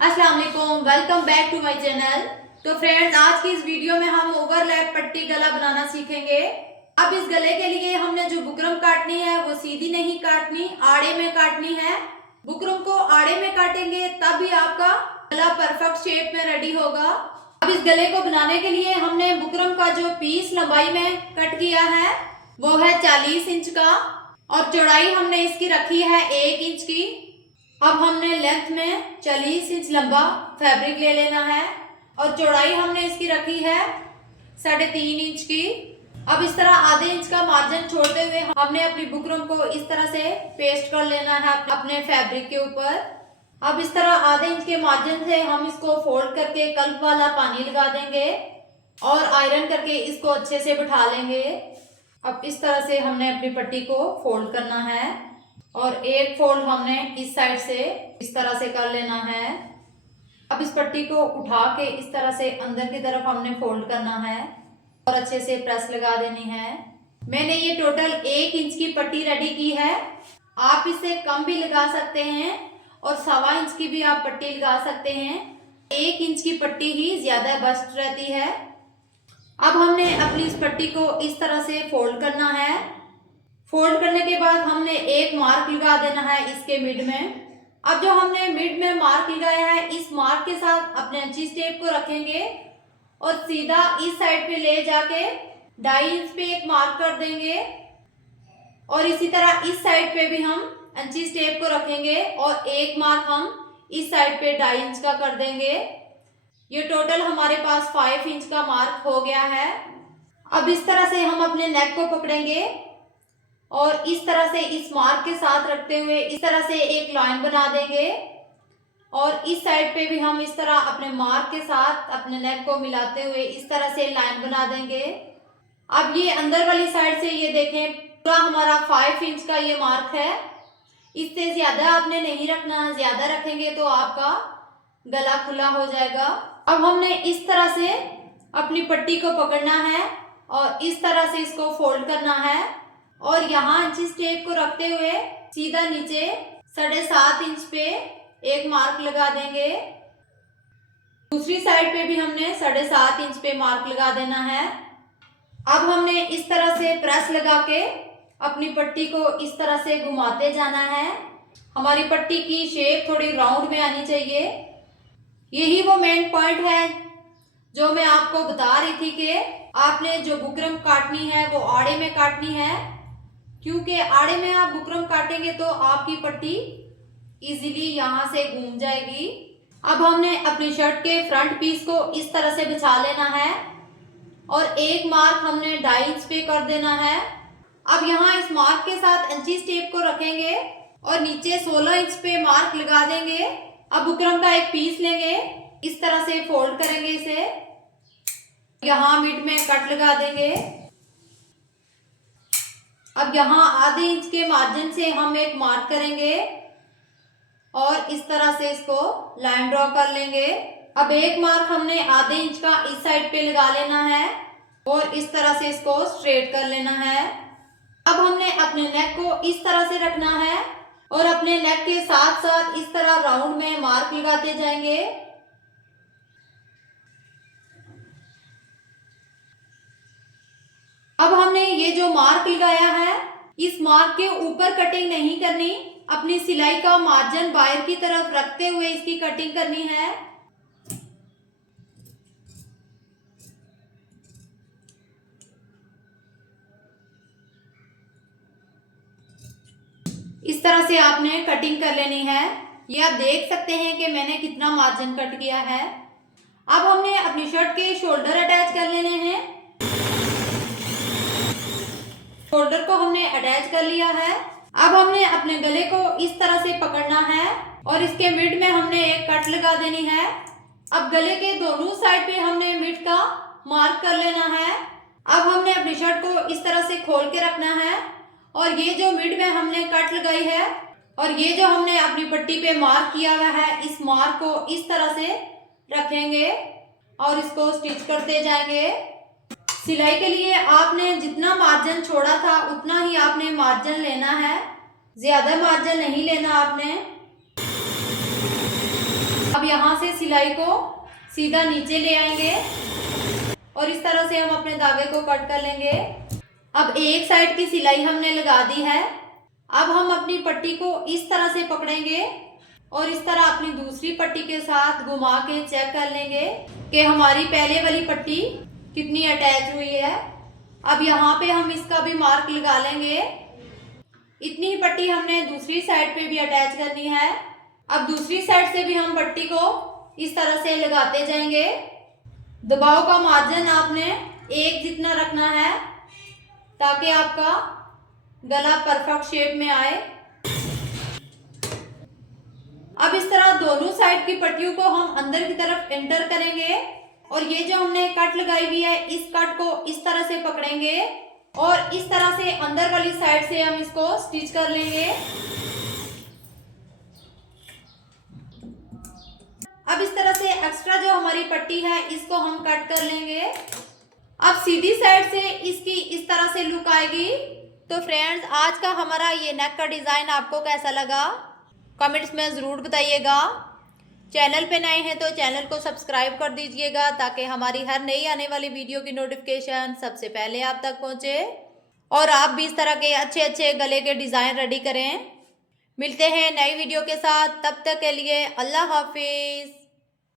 अस्सलाम वालेकुम, welcome back to my channel. तो फ्रेंड्स, आज की इस वीडियो में हम ओवरलैप पट्टी गला बनाना सीखेंगे। अब इस गले के लिए हमने जो बुकरम काटनी है वो सीधी नहीं काटनी, आड़े में काटनी है। बुकरम को आड़े में काटेंगे तब ही आपका गला परफेक्ट शेप में रेडी होगा। अब इस गले को बनाने के लिए हमने बुकरम का जो पीस लंबाई में कट किया है वो है 40 इंच का और चौड़ाई हमने इसकी रखी है 1 इंच की। अब हमने लेंथ में 40 इंच लंबा फैब्रिक ले लेना है और चौड़ाई हमने इसकी रखी है 3.5 इंच की। अब इस तरह आधे इंच का मार्जिन छोड़ते हुए हमने अपनी बुकरम को इस तरह से पेस्ट कर लेना है अपने फैब्रिक के ऊपर। अब इस तरह आधे इंच के मार्जिन से हम इसको फोल्ड करके कल्प वाला पानी लगा देंगे और आयरन करके इसको अच्छे से बिठा लेंगे। अब इस तरह से हमने अपनी पट्टी को फोल्ड करना है और एक फोल्ड हमने इस साइड से इस तरह से कर लेना है। अब इस पट्टी को उठा के इस तरह से अंदर की तरफ हमने फोल्ड करना है और अच्छे से प्रेस लगा देनी है। मैंने ये टोटल 1 इंच की पट्टी रेडी की है। आप इससे कम भी लगा सकते हैं और 1.25 इंच की भी आप पट्टी लगा सकते हैं। 1 इंच की पट्टी ही ज्यादा बेस्ट रहती है। अब हमने अपनी इस पट्टी को इस तरह से फोल्ड करना है। फोल्ड करने के बाद हमने एक मार्क लगा देना है इसके मिड में। अब जो हमने मिड में मार्क लगाया है इस मार्क के साथ अपने इंची टेप को रखेंगे और सीधा इस साइड पे ले जाके 2.5 इंच पे एक मार्क कर देंगे और इसी तरह इस साइड पे भी हम इंची टेप को रखेंगे और एक मार्क हम इस साइड पे 2.5 इंच का कर देंगे। ये टोटल हमारे पास 5 इंच का मार्क हो गया है। अब इस तरह से हम अपने नेक को पकड़ेंगे और इस तरह से इस मार्क के साथ रखते हुए इस तरह से एक लाइन बना देंगे और इस साइड पे भी हम इस तरह अपने मार्क के साथ अपने नेक को मिलाते हुए इस तरह से लाइन बना देंगे। अब ये अंदर वाली साइड से ये देखें पूरा हमारा 5 इंच का ये मार्क है। इससे ज्यादा आपने नहीं रखना, ज्यादा रखेंगे तो आपका गला खुला हो जाएगा। अब हमने इस तरह से अपनी पट्टी को पकड़ना है और इस तरह से इसको फोल्ड करना है और यहाँ इंची टेप को रखते हुए सीधा नीचे 7.5 इंच पे एक मार्क लगा देंगे। दूसरी साइड पे भी हमने 7.5 इंच पे मार्क लगा देना है। अब हमने इस तरह से प्रेस लगा के अपनी पट्टी को इस तरह से घुमाते जाना है। हमारी पट्टी की शेप थोड़ी राउंड में आनी चाहिए। यही वो मेन पॉइंट है जो मैं आपको बता रही थी कि आपने जो बुकरम काटनी है वो आड़े में काटनी है, क्योंकि आड़े में आप बुकरम काटेंगे तो आपकी पट्टी इजीली यहाँ से घूम जाएगी। अब हमने अपनी शर्ट के फ्रंट पीस को इस तरह से बिछा लेना है और एक मार्क हमने 2.5 इंच पे कर देना है। अब यहाँ इस मार्क के साथ इंची टेप को रखेंगे और नीचे 16 इंच पे मार्क लगा देंगे। अब बुकरम का एक पीस लेंगे, इस तरह से फोल्ड करेंगे इसे, यहाँ मिड में कट लगा देंगे। अब यहाँ आधे इंच के मार्जिन से हम एक मार्क करेंगे और इस तरह से इसको लाइन ड्रॉ कर लेंगे। अब एक मार्क हमने आधे इंच का इस साइड पे लगा लेना है और इस तरह से इसको स्ट्रेट कर लेना है। अब हमने अपने नेक को इस तरह से रखना है और अपने नेक के साथ साथ इस तरह राउंड में मार्क लगाते जाएंगे। अब हमने ये जो मार्क लगाया है इस मार्क के ऊपर कटिंग नहीं करनी, अपनी सिलाई का मार्जिन बाहर की तरफ रखते हुए इसकी कटिंग करनी है। इस तरह से आपने कटिंग कर लेनी है। ये आप देख सकते हैं कि मैंने कितना मार्जिन कट किया है। अब हमने अपनी शर्ट के शोल्डर अटैच कर लेने हैं। शोल्डर को हमने अटैच कर लिया है। अब हमने अपने गले को इस तरह से पकड़ना है और इसके मिड में हमने एक कट लगा देनी है। अब गले के दोनों साइड पे हमने मिड का मार्क कर लेना है। अब हमने अपनी शर्ट को इस तरह से खोल के रखना है और ये जो मिड में हमने कट लगाई है और ये जो हमने अपनी पट्टी पे मार्क किया हुआ है इस मार्क को इस तरह से रखेंगे और इसको स्टिच करते जाएंगे। सिलाई के लिए आपने जितना मार्जिन छोड़ा था उतना ही आपने मार्जिन लेना है, ज्यादा मार्जिन नहीं लेना आपने। अब यहाँ से सिलाई को सीधा नीचे ले आएंगे और इस तरह से हम अपने धागे को कट कर लेंगे। अब एक साइड की सिलाई हमने लगा दी है। अब हम अपनी पट्टी को इस तरह से पकड़ेंगे और इस तरह अपनी दूसरी पट्टी के साथ घुमा के चेक कर लेंगे कि हमारी पहले वाली पट्टी कितनी अटैच हुई है। अब यहाँ पे हम इसका भी मार्क लगा लेंगे। इतनी ही पट्टी हमने दूसरी साइड पे भी अटैच करनी है। अब दूसरी साइड से भी हम पट्टी को इस तरह से लगाते जाएंगे। दबाव का मार्जिन आपने 1 जितना रखना है ताकि आपका गला परफेक्ट शेप में आए। अब इस तरह दोनों साइड की पट्टियों को हम अंदर की तरफ एंटर करेंगे और ये जो हमने कट लगाई हुई है इस कट को इस तरह से पकड़ेंगे और इस तरह से अंदर वाली साइड से हम इसको स्टिच कर लेंगे। अब इस तरह से एक्स्ट्रा जो हमारी पट्टी है इसको हम कट कर लेंगे। अब सीधी साइड से इसकी इस तरह से लुक आएगी। तो फ्रेंड्स, आज का हमारा ये नेक का डिज़ाइन आपको कैसा लगा कमेंट्स में ज़रूर बताइएगा। चैनल पे नए हैं तो चैनल को सब्सक्राइब कर दीजिएगा ताकि हमारी हर नई आने वाली वीडियो की नोटिफिकेशन सबसे पहले आप तक पहुंचे और आप भी इस तरह के अच्छे अच्छे गले के डिज़ाइन रेडी करें। मिलते हैं नई वीडियो के साथ, तब तक के लिए अल्लाह हाफिज़।